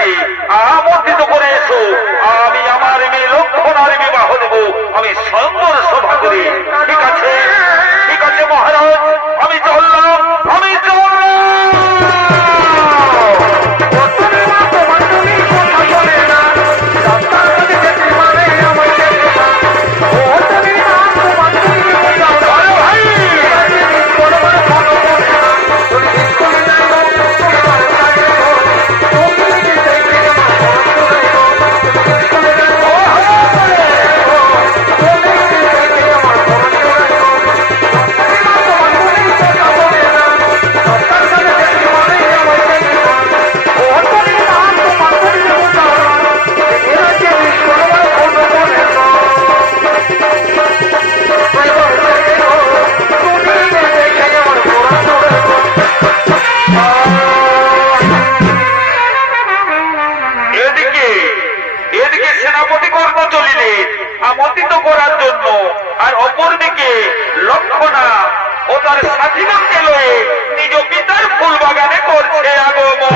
এসেছি, আমন্ত্রিত করে এসো। আমি আমার মেয়ে লক্ষণার বিবাহ দেব, আমি সুন্দর সভা করি। ঠিক আছে, ঠিক আছে মহারাজ, আমি চললাম, আমি চললাম। আমন্ত্রিত করার জন্য, আর অপরদিকে লক্ষণা ও তার সাথীগণকে লয়ে নিজ পিতার ফুল বাগানে করছে আগমন।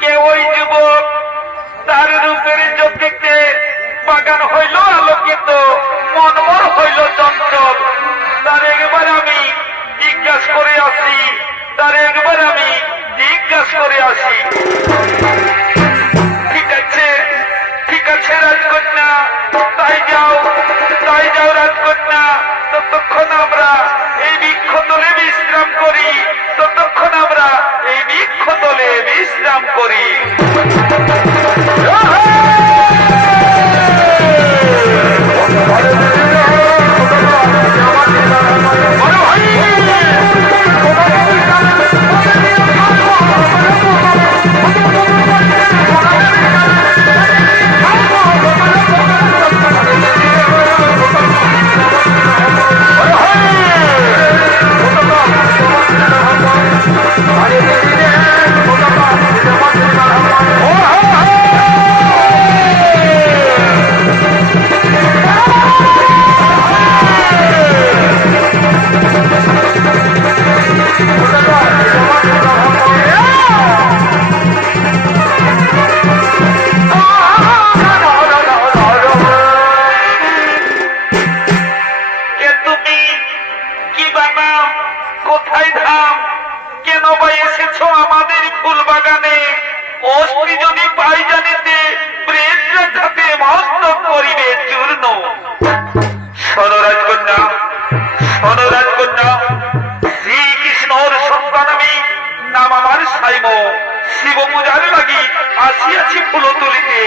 কে ওই যুবক? তার রূপের জ্যোতিতে বাগান হইল আলোকিত, মনমর হইল চঞ্চল। তার একবার আমি জিজ্ঞাসা করে আসি, তার একবার আমি জিজ্ঞাসা করে আসি। ঠিক আছে, ঠিক আছে রাজকন্যা, তাই যাও রাজকন্যা। ততক্ষণ আমরা এই বৃক্ষতলে বিশ্রাম করি, ততক্ষণ আমরা এই বৃক্ষতলে বিশ্রাম করি। কোথায় ধাম? কেন বা এসেছো আমাদের ফুল বাগানে? অস্ত্রী যদি পাই জানিতে প্রেতরাঘাতে মস্তক করিবে চূর্ণ। শোনো রাজকন্যা, শোনো রাজকন্যা, শ্রীকৃষ্ণর সন্তান আমি, নাম আমার সাইম। শিব পূজার লাগি আসিয়াছি ফুল তুলিতে।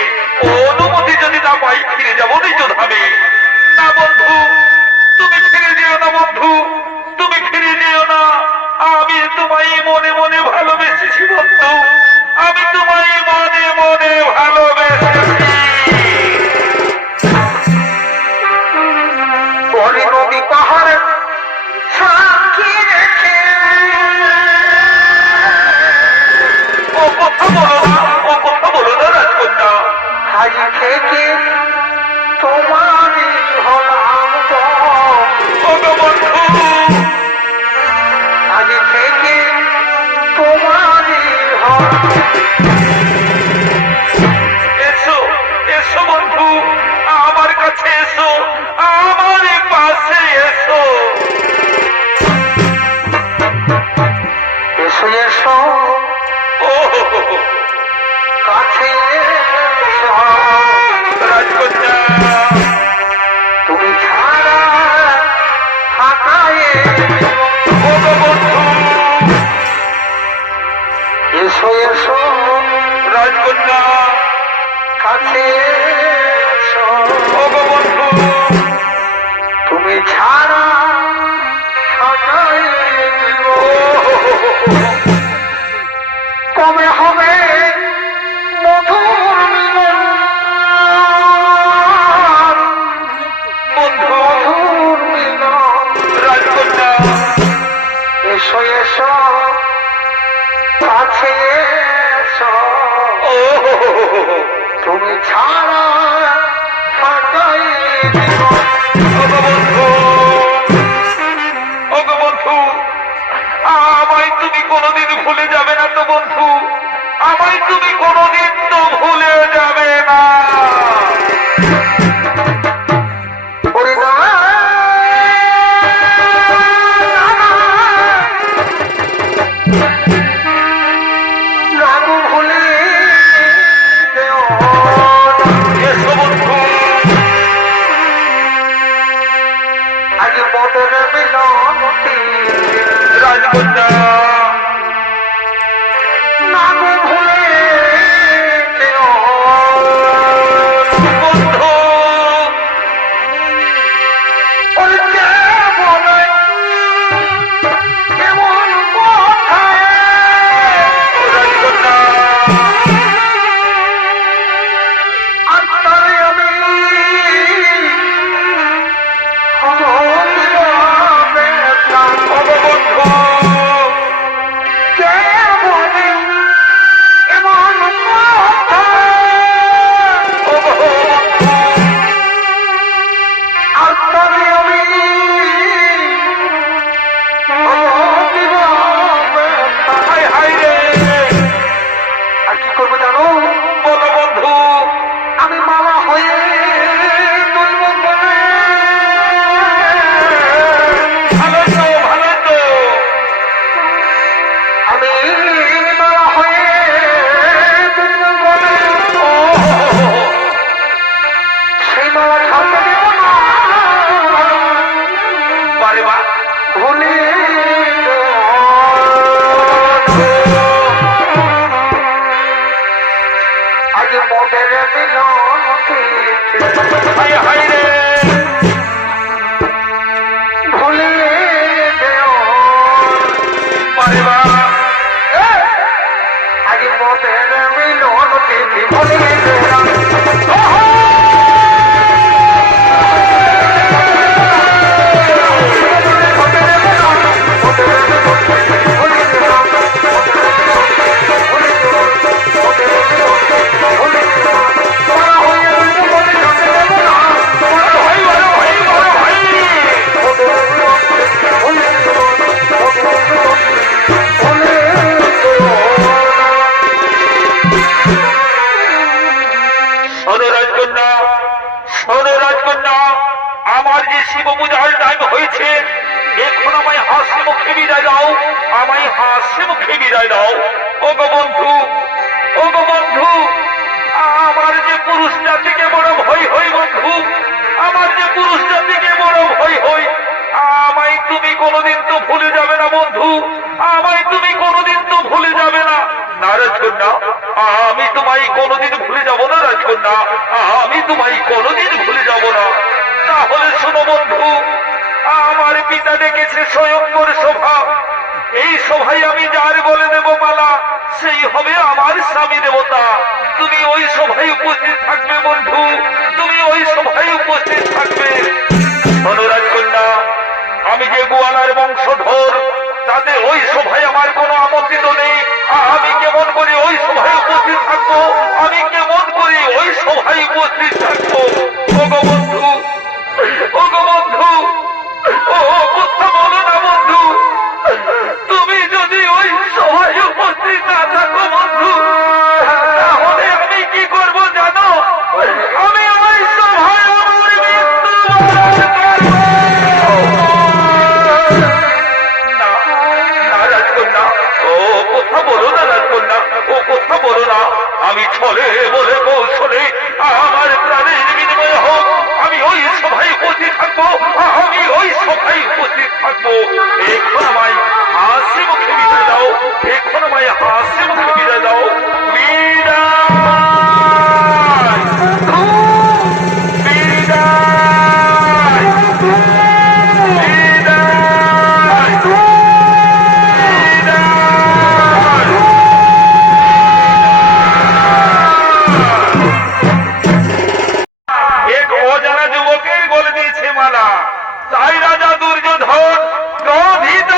অনুমতি যদি না পাই ফিরে যাবো নিজ ধামে। না বন্ধু, তুমি ফিরে যেও না বন্ধু, তুমি ফিরে যেও না। আমি তোমায় মনে মনে ভালোবেসেছি বন্ধু, আমি তোমায় মনে মনে ভালোবেসেছি। নদী পাহাড় সাক্ষী রেখে ও কথা বলো না, ও কথা বলো না রাজকন্যা। আজ থেকে তোমারই হলাম বন্ধু, আজ থেকে তোমারই হলাম। এসো এসো বন্ধু, আমার কাছে এসো, আমার পাশে এসো। এসো এসো ও কাছে এসো রাজকন্যা, তুমি ছাড়া ফাঁকায় বন্ধু। এসো এসো রাজকন্যা, কাছে এসো বন্ধু, তুমি ছাড়া ফাঁকায় কবে হবে মধুর মিলন বন্ধু, মধুর মিলন রাজকন্যা। এসো এসো কাছে এসো, তুমি ছাড়া ফাঁকায় বন্ধু। ওগো বন্ধু, আমায় তুমি কোনোদিন ভুলে যাবে না তো বন্ধু, আমায় তুমি কোনোদিন তো ভুলে যাবে না। রাজকন্যা না গো ভুলে করবো জানো? বলো বন্ধু। আমি মালা হয়ে তুলব বলে। ভালো তো, ভালো তো। আমি মালা হয়ে তুলব বলে। সেই মালা ছাড়তে দেব না। বারে বা ভুলে আজ মোদের মিলন হাই হাই রে। ভুলে বারে বা আজ মোদের মিলন ভুলে আমার যে শিব পূজার টাইম হয়েছে, এখন আমায় হাসি মুখে বিদায় দাও, আমায় হাসি মুখে বিদায় দাও। ও গো বন্ধু, ও গো বন্ধু, আমার যে পুরুষ জাতিকে বড় ভয় হই বন্ধু, আমার যে পুরুষ জাতিকে বড় ভয় হই, আমায় তুমি কোনোদিন তো ভুলে যাবে না বন্ধু, আমায় তুমি কোনোদিন তো ভুলে যাবে না। না রাজকন্যা, আমি তোমায় কোনোদিন ভুলে যাব না রাজকন্যা, আমি তোমায় কোনোদিন ভুলে যাব না। তাহলে শোনো বন্ধু, আমার পিতা ডেকেছে স্বয়ংবর সভা, এই সভায় আমি যার বলে দেব মালা, সেই হবে আমার স্বামী দেবতা। তুমি ওই সভায় উপস্থিত থাকবে বন্ধু, তুমি ওই সভায় উপস্থিত থাকবে। শোনো রাজকন্যা, আমি যে গোয়ালার বংশধর, তাতে ওই সভায় আমার কোনো আপত্তিত নেই। আমি কেমন করে ওই সভায় উপস্থিত থাকবো, আমি কেমন করে ওই সভায় উপস্থিত থাকবো। ও গো বন্ধু, ও গো বন্ধু, ও কথা বলো না বন্ধু, তুমি যদি ওই সভায় উপস্থিত না থাকো বন্ধু, তাহলে আমি কি করব জানো? আমি ওই সভায় আমার মৃত্যুবরণ করব। না না রাজকন্যা, ও কথা বলো না রাজকন্যা, ও কথা বলো না। আমি ছলে বলে কৌশলে আমার প্রাণের বিনিময় হোক, আমি ওই সভায় উপস্থিত থাকবো, আমি ওই সভায় উপস্থিত থাকবো। এখন আমায় হাসি মুখে বিদায় দাও, এখন আমায় হাসি মুখে বিদায় দাও। বিদায়, বিদায়, বিদায়, বিদায়। এক অজানা যুবকের বলে দিয়েছে মালা, তাই রাজা দুর্যোধন ক্রোধিত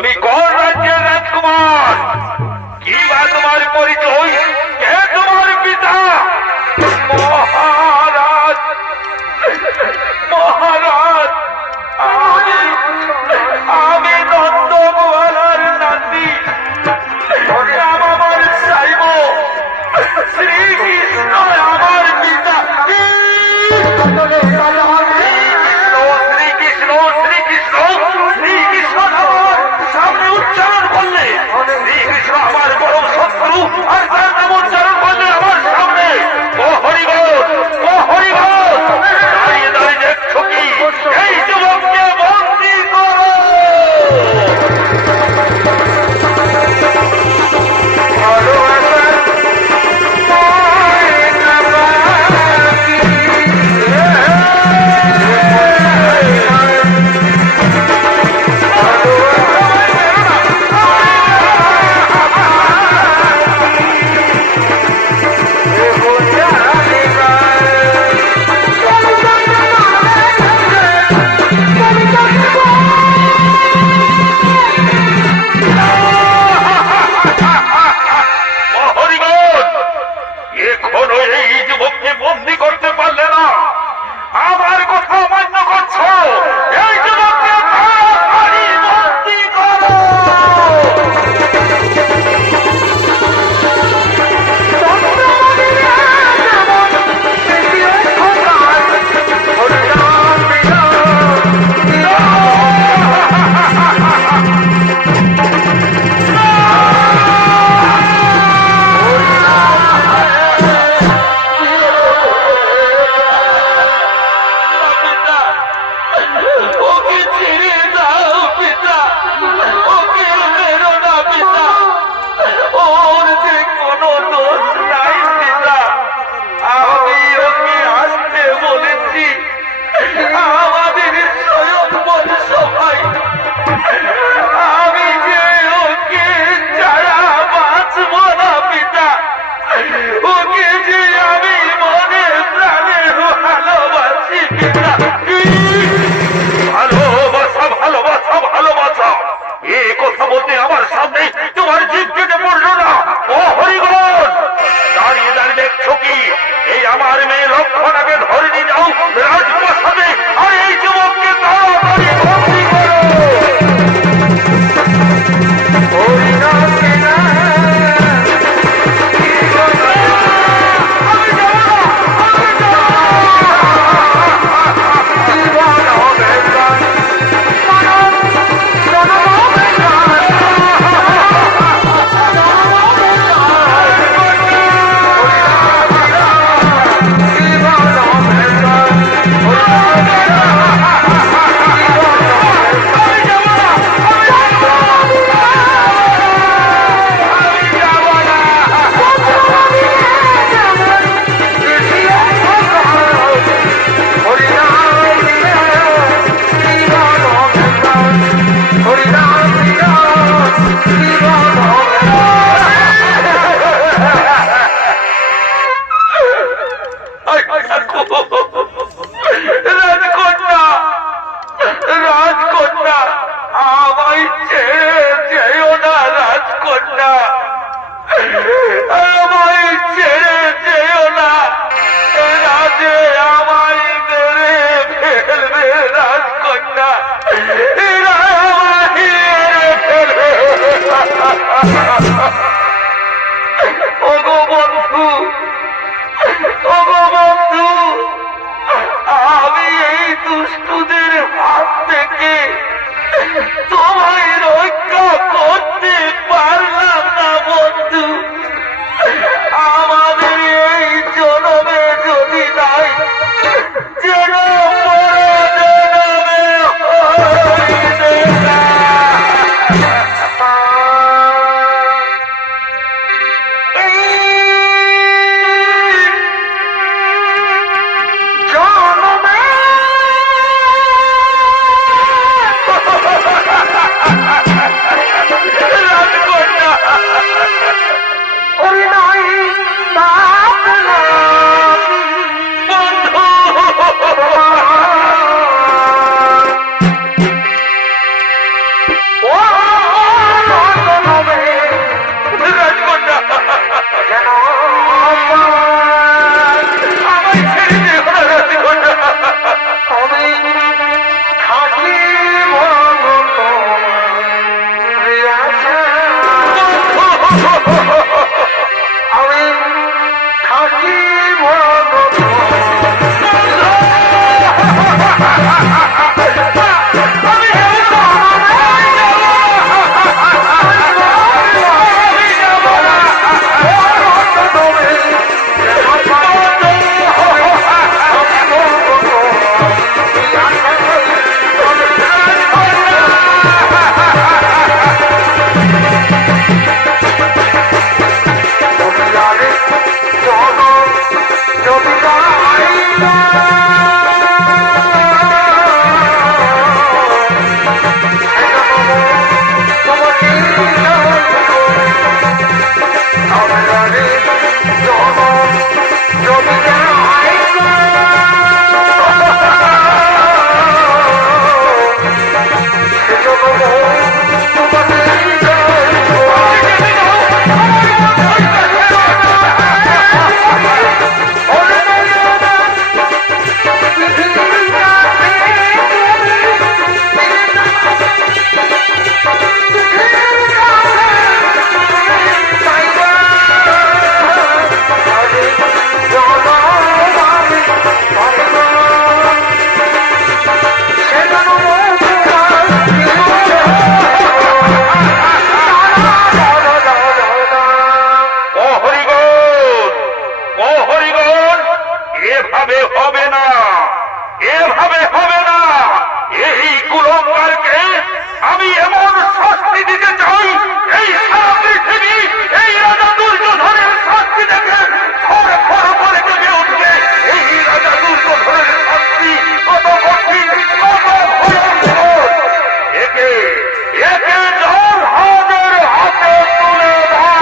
তুমি কোন রাজ্যের রাজকুমার? কি বা তোমার পরিচয়? কে তোমার পিতা? মহারাজ, মহারাজ, আমি নন্দগোয়ালার নাতি, নাম আমার সাইব, শ্রীকৃষ্ণ আমার পিতা। শ্রীকৃষ্ণ, শ্রীকৃষ্ণ, শ্রীকৃষ্ণ আমার সামনে উচ্চারণ করলে, শ্রীকৃষ্ণ আমার বড় শত্রু, আর তার নাম উচ্চারণ করলে আমার সামনে। ও হরিবল, ও হরিবল, দাঁড়িয়ে দাঁড়িয়ে দেখছো কি? এই যুবককে বন্দী করো। এখনো এই যুবককে বন্দী করতে পারলে না? আমার কথা অমান্য করছো? এই যুবককে তাড়াতাড়ি বন্দী করো। ওকে ছেড়ে দাও পিতা, ওকে মেরো না পিতা, ওর যে কোনো দোষ নাই পিতা। আমি ওকে আসতে বলেছি আমাদের স্বয়ংবর সভায়। আমি যে ওকে ছাড়া বাঁচব না পিতা, ওকে যে আমি মনে প্রাণে ভালোবাসি পিতা। ভালোবাসা, ভালোবাসা, ভালোবাসা, এ কথা বলতে আমার সামনে তোমার জিভ কেটে পড়লো না? ও হরিগণ, দাঁড়িয়ে দাঁড়িয়ে দেখছো কি? এই আমার মেয়ে লক্ষণাকে ধরে নিয়ে যাও রাজপ্রাসাদে, আর এই যুবককে তাড়াতাড়ি বন্দী করো। রাজকন্যা, রাজকন্যা, আমায় ছেড়ে যেও না রাজকন্যা, আমায় ছেড়ে যেও না। রাজে আমায় মেরে ফেলবে রাজকন্যা, এরা আমায় মেরে ফেলবে। ওগো বন্ধু, ওগো বন্ধু, আমি এই দুষ্টুদের হাত থেকে তোমায় রক্ষা করতে পারলাম না বন্ধু। আমার আমি থাকি ভগবান এভাবে হবে না, এভাবে হবে না। এই কুলঙ্গারকে আমি এমন শাস্তি দিতে চাই, এই সারা পৃথিবী এই রাজা দুর্যোধনের শাস্তি দেখে থর থর করে কেঁপে উঠবে। এই রাজা দুর্যোধনের শাস্তি কত কঠিন, কত ভয়ঙ্কর। একে একে জনহাদের হাতে তুলে দাও।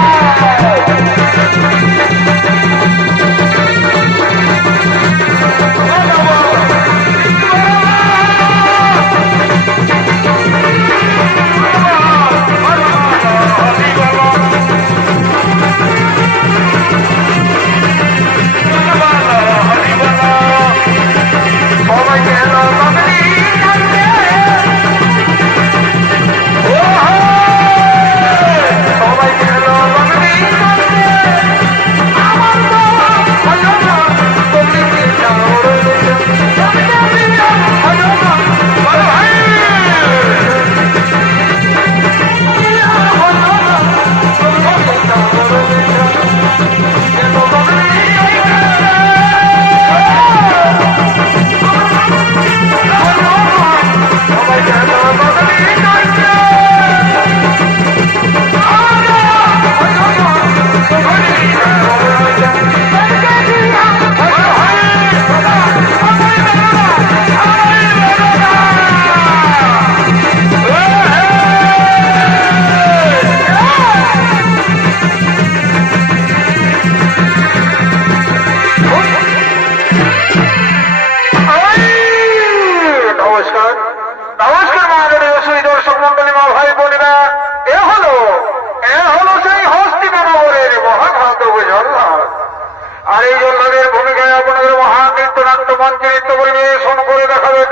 আর এই জল্লাদের ভূমিকায় আপনাদের মহান নৃত্যনাট্য মঞ্চে নৃত্য পরিবেশন করে দেখাবেন।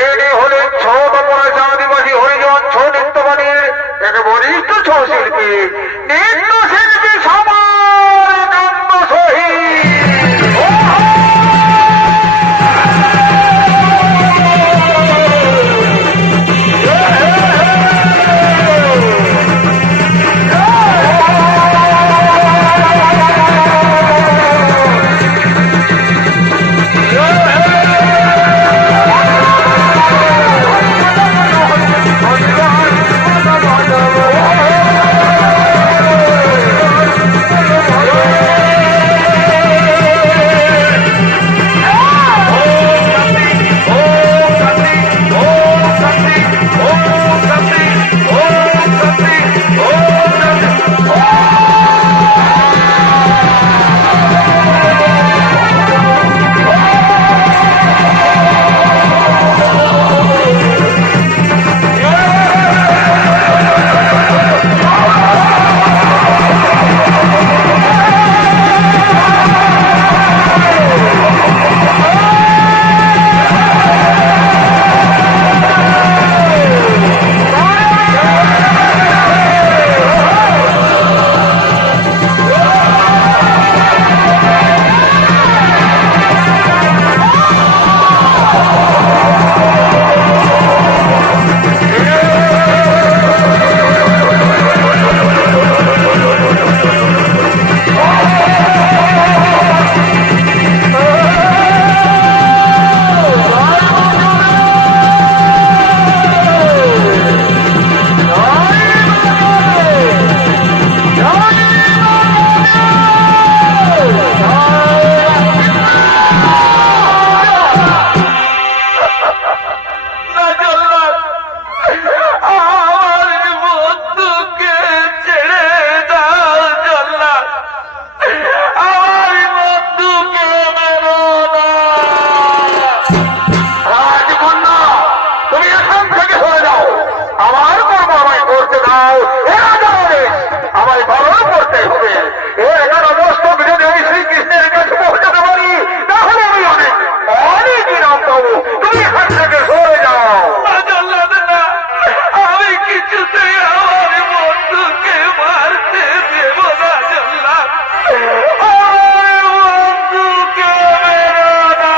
এটি হলেন ছৌ তপরাজা আদিবাসী হরিজন ছৌ নৃত্যবাণীর এক বরিষ্ঠ ছৌ শিল্পী, নৃত্য শিল্পী সমার কান্ত শহীদ। করতে দাও। এরা যাবে আমায় পালন করতে হবে। এর এখানে মস্তক যদি আমি শ্রীকৃষ্ণের কাছে পৌঁছাতে পারি তাহলে আমি অনেক অনেক ইনাম পাবো। তুমি এখান থেকে সরে যাও। আমি কিছুতেই আমার বন্ধুকে মারতে দেব না জল্লাদ। আমার বন্ধুকে মেরো না।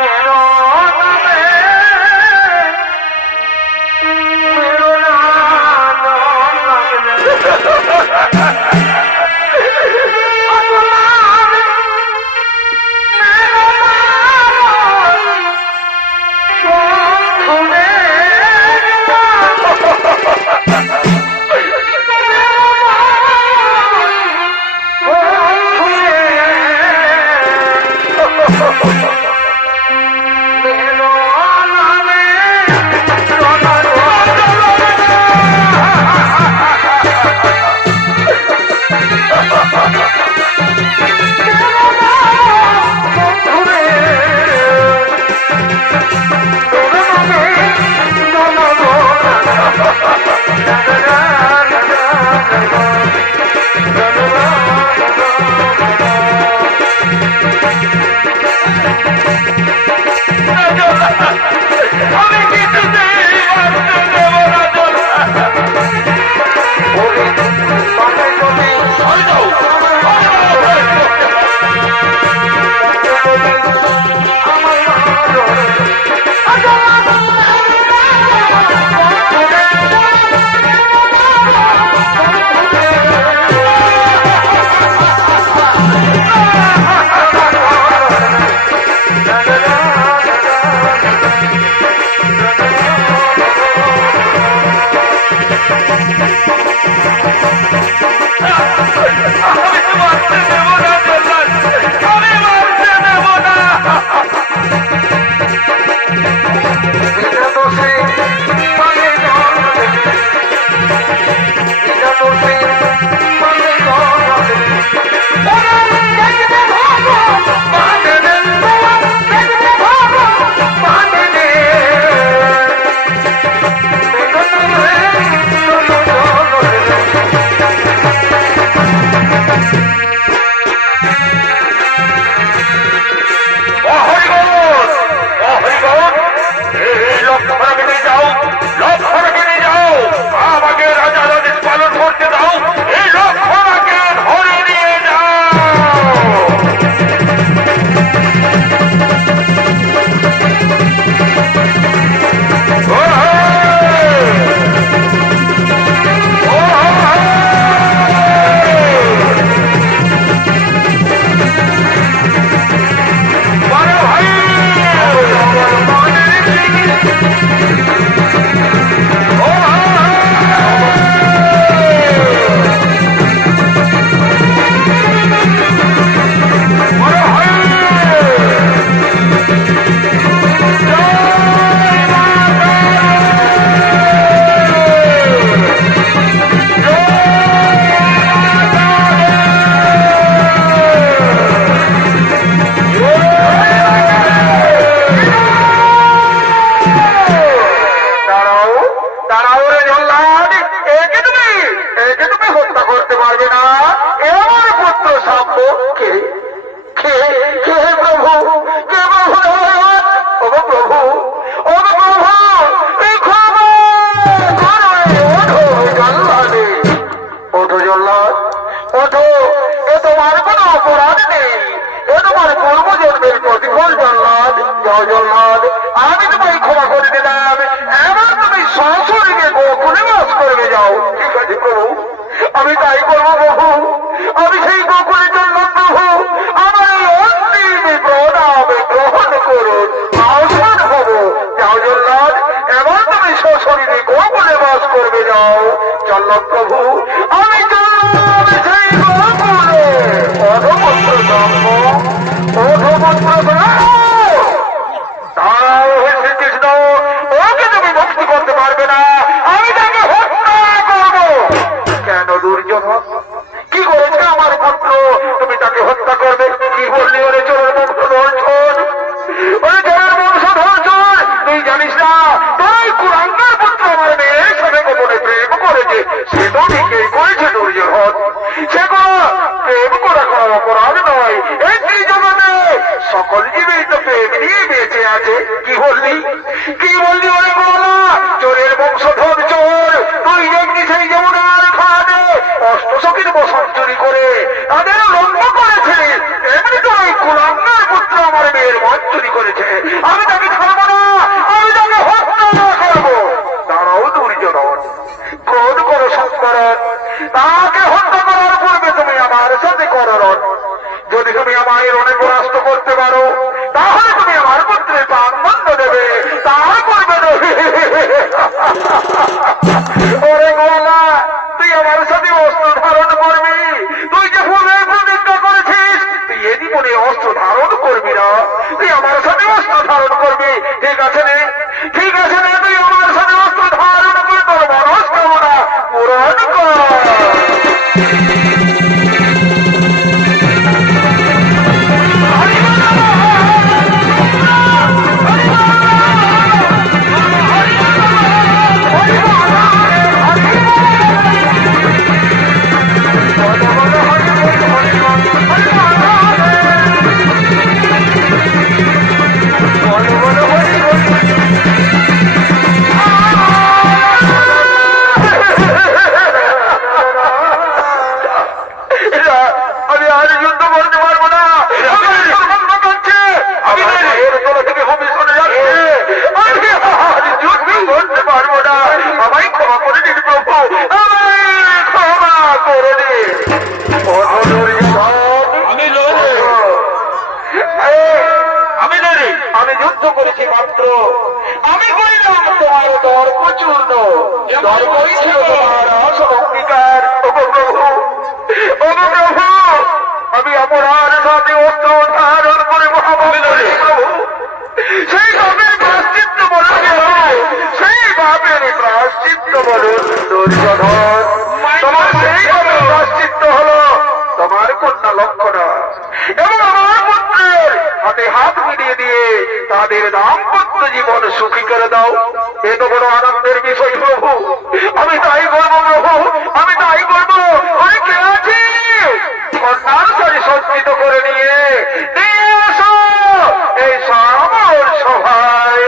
মেরো না, মেরো না, আমি কিছুতেই মারতে দেব না জল্লাদ। সরে যাও। আমি মারতে দেব না জল্লাদ। আমি মারতে দেব না। আমাকে রাজা রাজেশ পালন করতে দাও। এই লক্ষণাকে ধরে নিয়ে জগন্নাথ, আমি তোমায় ক্ষমা করে দিলাম। এবার তুমি সশরীরে গোকুলে বাস করবে যাও। ঠিক আছে প্রভু, আমি তাই করবো প্রভু। আমি সেই গোকুলের জন্য প্রভু আমার এই অন্তিম প্রণাম গ্রহণ করুন, আহ্বান হব। যাও জগন্নাথ, এবার তুমি সশরীরে গোকুলে বাস করবে যাও। জগন্নাথ প্রভু, আমি চললাম সেই গোকুলে। অধপুত্র জন্ম, অধপুত্র তারাও শ্রীকৃষ্ণ, ওকে তুমি মুক্তি করতে পারবে না, আমি তাকে হত্যা করব। কেন দুর্যোধন, কি করেছে আমার পুত্র? তুমি তাকে হত্যা করবে? কি বললি ওরে চোরের বংশ ধর্ষণ, ওরে চোরের বংশ ধর্ষণ? তুই জানিস না তাই কুলাঙ্গার পুত্র আমার মেয়ের সাথে গোপনে প্রেম করেছে, সে তো ঠিকই করেছে দুর্যোধন। সে কোনো প্রেম করা কোনো অপরাধ নয়। এই ত্রিজগতে সকল জীবই তো প্রেম নিয়ে বেঁচে আছে। কি বললি ওরে গোলা? চোরের বংশধর চোর, তুই যেমনি সেই যমুনার ঘাটে অষ্টসখীর বসন চুরি করে তাদেরও লঙ্ঘ করেছিস, এমনি তো ওই কুলাঙ্গার পুত্র আমার মেয়ের মন চুরি করেছে। আমি তাকে ছাড়বো না, আমি তাকে হত্যা করবো। দাঁড়াও দুর্যোধন, ক্রোধ করো সংস্করণ। তাকে হত্যা করার পূর্বে তুমি আমার সাথে করণ। যদি তুমি আমায় রণে পরাস্ত করতে পারো, তাহলে তুমি আমার পুত্রের প্রাণ বন্ধ দেবে, তার করবে ওরে গোলা, তুই আমার সাথে অস্ত্র ধারণ করবি। তুই যে পূর্বে প্রতিজ্ঞা করেছিস তুই এ জীবনে অস্ত্র ধারণ করবি না, তুই আমার সাথে অস্ত্র ধারণ করবি। ঠিক আছে নে, ঠিক আছে নে, তুই আমার সাথে অস্ত্র ধারণ করে তোর মনস্কামনা পূরণ কর। আমি আর যুদ্ধ করতে পারবো না, আমি এর তলা থেকে ভূমিষ্ঠনে যাচ্ছে, আমি আর যুদ্ধ করতে পারবো না। আমায় ক্ষমা করে দিন প্রভু, আমায় ক্ষমা করে দিন। আমি যুদ্ধ করেছি মাত্র, আমি করিলাম তোমার দর্প চূর্ণ, দর্পই ছিল তোমার আসল অঙ্গীকার। আমি অপরাধ সাথে অস্ত্র ধারণ করে মহাভাবে প্রভু, সেই পাপের প্রায়শ্চিত্ত বলুন, সেই পাপের প্রায়শ্চিত্ত বলুন দুর্যোধন। তোমার সেই পাপের প্রায়শ্চিত্ত হলো তোমার কন্যা লক্ষণা এবং আমার পুত্রের হাতে হাত মিলিয়ে দিয়ে তাদের দাম্পত্য জীবন সুখী করে দাও। এ তো বড় আনন্দের বিষয় প্রভু, আমি তাই করবো প্রভু, আমি তাই করবো। আমি কে আছি কন্যার সারি সজ্জিত করে নিয়ে এসো এই সামর সভায়।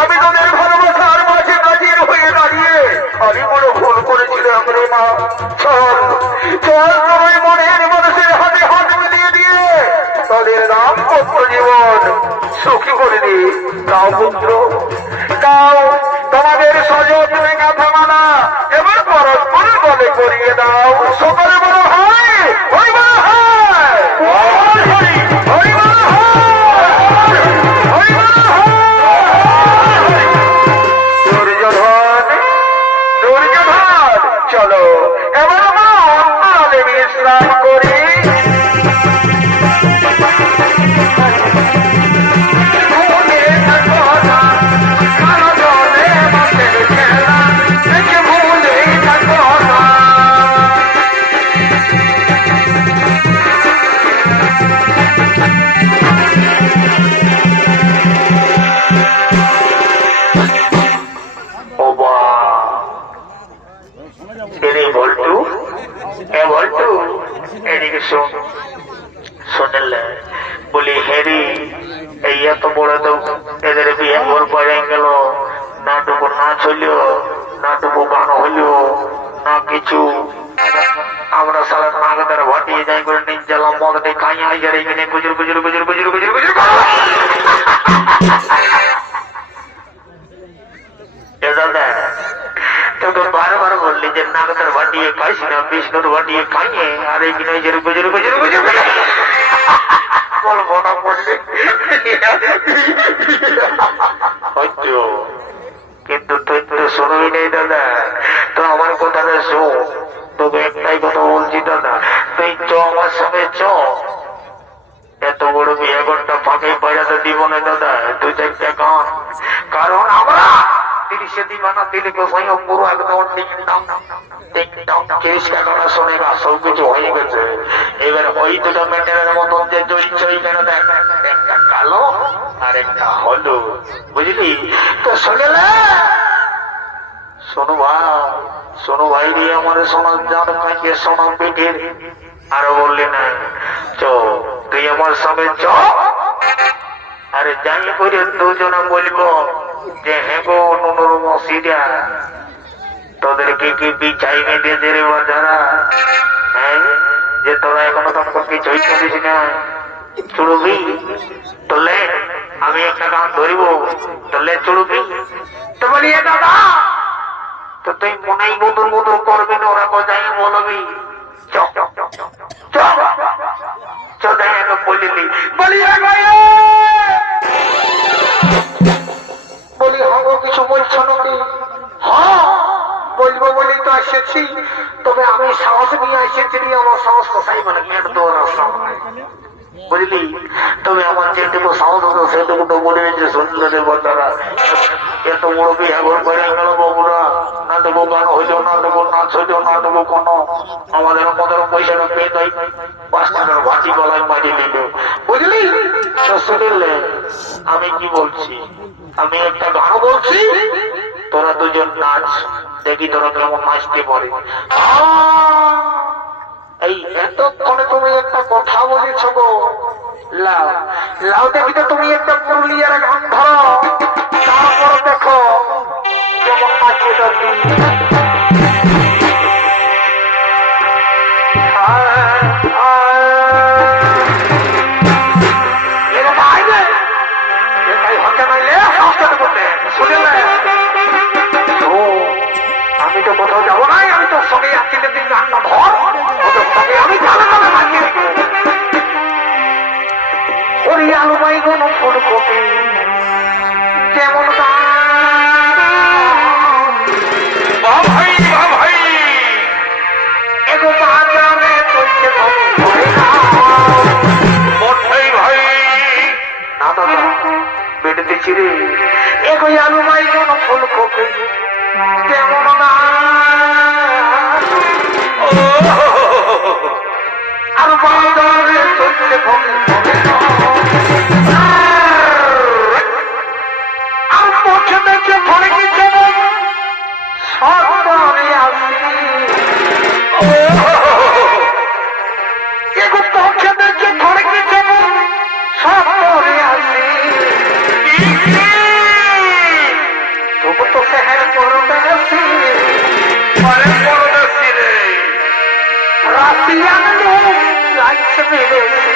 আমি তোদের ভালোবাসার মাঝে গাজির হয়ে দাঁড়িয়ে আমি বড় ভুল করেছিলাম রে মা। চল চল, তোমার মনের মানুষের হাতে হাত মিলিয়ে দিয়ে তাদের দাম্পত্য জীবন সুখী করে দি। তাও পুত্র তাও তোমাদের সযত্নে গাথা মালা এবার পরস্পর বলে করিয়ে দাও। সকলে বড় হয়, ওই বড় হয়, ওই বড় হয়। চলো এবার আমরা অন্তরালে বিশ্রাম করি। শুনলে বলি হেরি এই এত বড় তো এদের বিয়ে ভোর পড়ে গেল, নাটুকু নাচ হইল, নাটুকু গান হইল না কিছু। আমরা সারা নাগদের ভাটিয়ে যাই করে নিজ জ্বালাম মদে খাই হাজার এখানে গুজুর গুজুর গুজুর গুজুর গুজুর গুজুর বারবার বললি যে নাগদের ভাটিয়ে খাইস না, বিষ্ণুর ভাটিয়ে খাইয়ে আর এই কিনে গুজুর গুজুর বলবো না বললে হয়তো, কিন্তু তুই তো শুনবি নেই দাদা, তো আমার কথাটা শোন। তোকে একটাই কথা বলছি দাদা, তুই চ আমার সঙ্গে চ। এত বড় বিয়ে ঘরটা ফাঁকে বাজাতে দিব না দাদা, দু চারটা গান। কারণ আমরা 30 দিবানা দিলে গোসাই পুরো একদম টাকাটা শোনেগা, সব কিছু হয়ে গেছে। এবার ওই দুটো মেটের মতন যে চলছে ওইখানে দেখ, একটা কালো আর একটা হলুদ, বুঝলি? তো শুনলে শোনো ভাই, শোনো ভাই রে আমার সোনার জান কাঁচিয়ে সোনা পিঠের। আরো বললি না চ, তুই আমার সঙ্গে চ। আরে যাই করে দুজনে বলবো যে হ্যাঁ গো নুনুর মসিদা, তোদেরকে কি বিছাই বেঁধেছে রে বাজারা? হ্যাঁ, যে তোরা এখনো তখন কিছুই করিস না, চুড়বি তোলে? আমি একটা গান ধরিব, তোলে চুড়বি? তো বলি দাদা, তো তুই মনেই মধুর মধুর করবি না, ওরা কোথায় বলবি? চ যাই এখন বলিলি বলি বলি হাগো কিছু বলছো নাকি? হ্যাঁ বলবো বলি তো এসেছি, তবে আমি সাহস নিয়ে এসেছি, আমার সাহস কোথায় মানে মেট দেওয়ার সময়, বুঝলি? তবে আমার যেটুকু সাহস হতো সেটুকু তো বলে যে সুন্দরের বাচ্চারা এত বড় বিয়ে ঘর করে গেল বাবুরা, না দেবো গান হইল, না দেবো নাচ হইল, না দেবো কোনো আমাদের মতো পয়সাটা পেয়ে দেয়, 5 টাকার ভাজি গলায় মারিয়ে দিল, বুঝলি? তো শুনলে আমি কি বলছি, আমি একটা গান বলছি, তোরা দুজন নাচ, দেখি তোরা কেমন নাচতে পারে। এই এতক্ষণে তুমি একটা কথা বলেছ গো, লাও লাও দেখি তো তুমি একটা পুরুলিয়ার গান ধরো, তারপর দেখো কেমন নাচিয়ে যাচ্ছি। আমি তো কোথাও যাবো নাই, আমি তো সঙ্গে যাচ্ছি, তুই গানটা ধর, ওদের সঙ্গে আমি তালে তালে নাচিয়ে দেবো। ওরে আলু বাইগন ফুলকপি যেমন ভাই এগো বাজারে চলছে ভাই না দাদা বেটে দিচ্ছি রে, এগো আলু বাইগন ফুলকপি যেমন আর বাজারে চলছে আর পক্ষে দেখে ফলে কি যেমন সরে আসি, এগো পক্ষে দেখে ফলে কি যেমন সরে আসি, তবু তো সেহের করবে আসি রাশিয়ান লাগছে মেরেছি।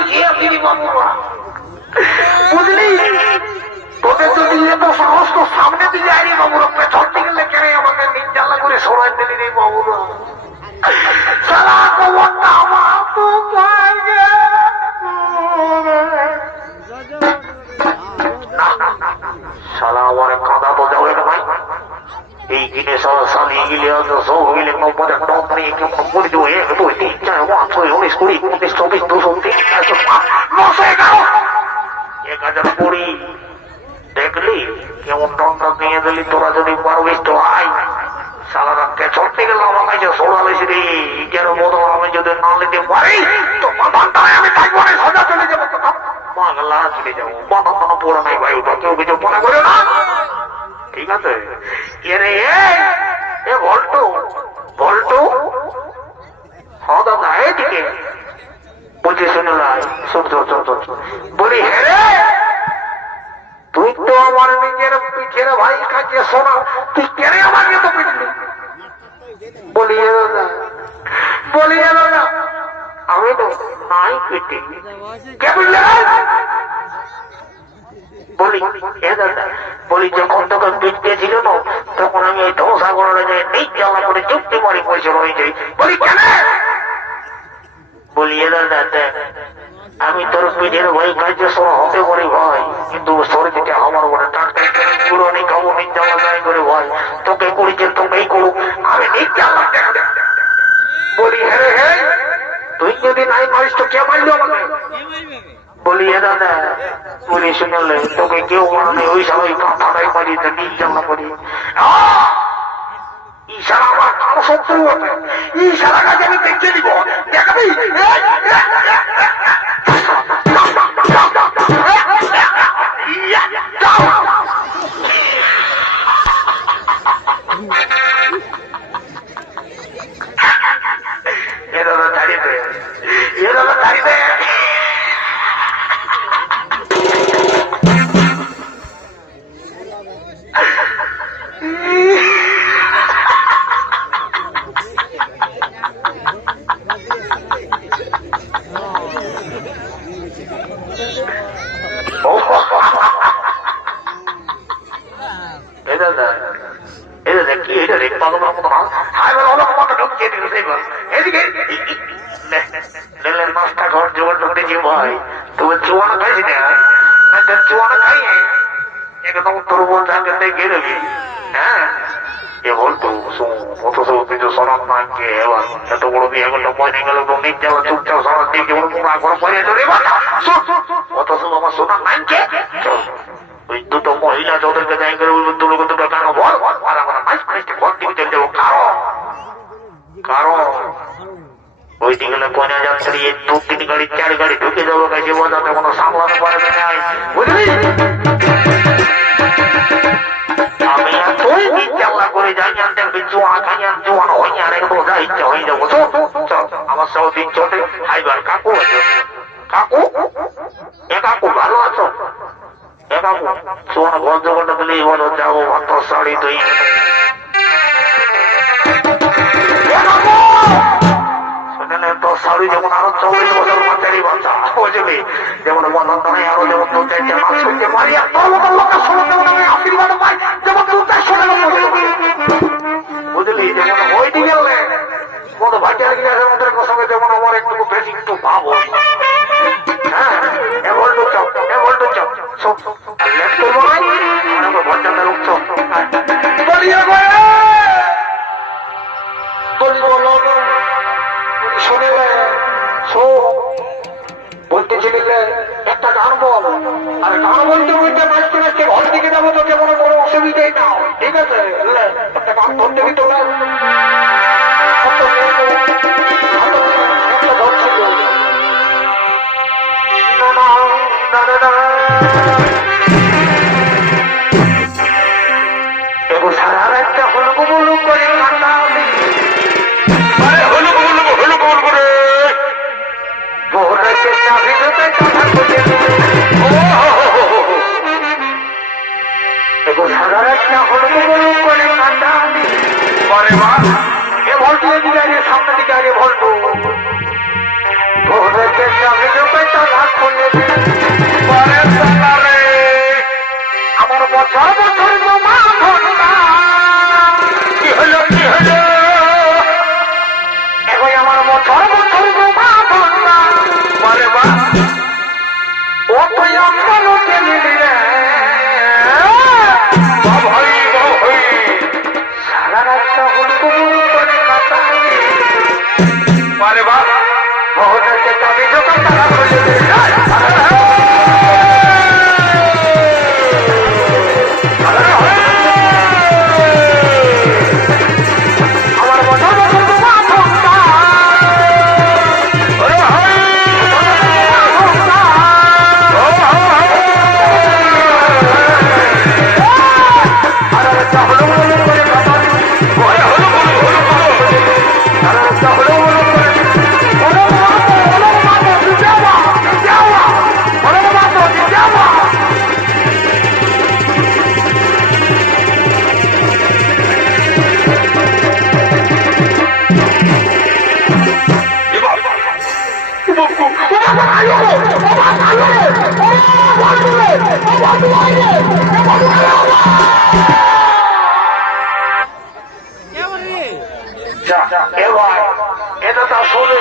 বসিয়ে দিদি বাবুরা, বুঝলি? তোদের যদি এত সাহস তো সামনে দিয়ে যায়নি বাবুরা, পেছন দিকে লেখে আমাকে নির্জালা করে সরাই দিলি রে বাবুরা। সারা খবরটা আমার তো পাই গে। শালা আমার কাঁদা তো যাবে না ভাই, এই জিনিস সালি গিলে সব গিলে নম্বরে টপ নিয়ে কেমন করে দেবো 1 2 3 4 5 6 19 20 25 24 203 1000 কুড়ি। দেখলি কেমন টনটা নিয়ে দিলি? তোরা যদি পারবিস তো আয়। সালারা পেছনতে গেলে আমার কাছে সরালেছি রে, কেন বদল আমি যদি না নিতে পারি তো বাঁধানটায় আমি থাকবো না, সোজা চলে যাবো বাংলা চলে যাবো। বাঁধান পড়া নাই ভাই, ওটা কেউ কিছু মনে করে না, ঠিক আছে? এরে এ ভল্টু ভল্টু, হ্যাঁ দাদা এইদিকে বলছি, শুনে বলি হ্যাঁ রে, তুই তো আমার নিজের পিঠের ভাই কাছে শোনা, তুই কেন আমাকে তো পিটলি? বলি দাদা, বলি দাদা আমি তো নাই পিটি। কে বুঝলে? বলি এ দাদা, বলি যখন তখন পিটতে ছিল না, তখন আমি ওই ধোসা করে যাই নিজ জ্বালা করে চুপটি মারি পয়সা রয়ে যাই। বলি কেন? বলি এ দাদা দেখ, আমি তোর পিঠের ভাই কাজে শোনা হতে পারি ভাই, কিন্তু শরীরটা আমার বলে টাকা পুরো নেই, খাবো নিজ জ্বালা যাই করে ভাই, তোকে করেছে তোকেই করুক, আমি নিজ জ্বালা। বলি হ্যাঁ হ্যাঁ, তুই যদি নাই মারিস তো কে মারলো আমাকে? বলি এ দাদা, বলি শুনলে তোকে কেউ মানে ওই সময় কাঁথাটাই মারি তো নিজ জ্বালা করি। ইশারা আমার কারো শত্রু হবে, ইশারা কাজে আমি দেখতে দিব, দেখাবি? এ দাদা দাঁড়িয়ে দে, এ দাদা দাঁড়িয়ে দে। নাস্তা ঘর জোগাড় ঢুকতেছি ভাই, তুমি চুয়ানো খাইছি না? চুয়ানো খাই একদম তোর বোন আগে দেখে দেবি। হ্যাঁ এ বলতো অথচ কিছু সরাব না কে, এবার এত বড় দিয়ে গেল মনে গেল তো নিজ জ্বালা চুপচাপ সরাব দিয়ে কেমন ঘর পরে চলে, অথচ আমার সোনার নাই কে। ওই দুটো মহিলা যাদেরকে যাই করে দুটো দুটো কেন বল, আর আমরা মাইস মাইসকে ঘর দিকে চলে যাবো। কারণ ওই দিকে কয়না যাত্রী 2-3 গাড়ি 4 গাড়ি ঢুকে যাবো কাছে বোঝাতে কোনো সামলাতে পারবে না, বুঝলি? আমি আর তুই জ্বালা করে যাই, দেখবি জোয়া খাই আর জোয়ান হই আর একদম যা ইচ্ছা হয়ে যাবো। চল আমার সব দিন চলে। হাইবার কাকু আছে, কাকু এ কাকু ভালো আছো? এ কাকু জোয়ান ঘর জোগাড়টা দিলেই বলো যাবো মাত্র শাড়ি তুই। তোর শাড়ি যেমন আরো 24 বছর বাচ্চারই বাচ্চা, বুঝলি? যেমন বন্ধনে আরো যেমন 2-4 মাস শুনতে পারি, আর তোর মতো লোকের শুনে যেমন আমি আশীর্বাদ পাই, যেমন 2-4 বুঝলি? যেমন ওই দিকে কোনো ভাইটার গিলাসের মধ্যে সঙ্গে যেমন আমার একটু বেশি একটু ভাব। হ্যাঁ এ বলতো চাপ, এ বলতো চাপ লেট করবো নাই, ভরচাটা উঠছ বলিয়া বলি বলো শুনে বলতেছিলি একটা গান বল, আর গান বলতে বলতে নাচতে নাচতে ঘর দিকে যাবো, তো কেমন কোনো অসুবিধাই না, ঠিক আছে? একটা গান ধরতে দিত না, একটা ধরছিল এবং সারা রাতটা হলুক বলুক করে কান্না সারা রাতটা হলুক বলুক করে কান্না। সামনের দিকে আগে ভল্টু হচ্ছে চাবি যখন তারা করলে আমার মতো এবার এটা তা শোনে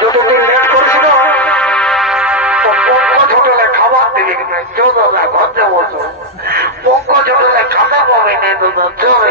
যতদিন লেট করেছিল পঙ্কজ হোটেলে খাবার দিবি চোদ্দা ঘরতে বসো পঙ্কজ হোটেলে খাতা পাবে নেই তো চলে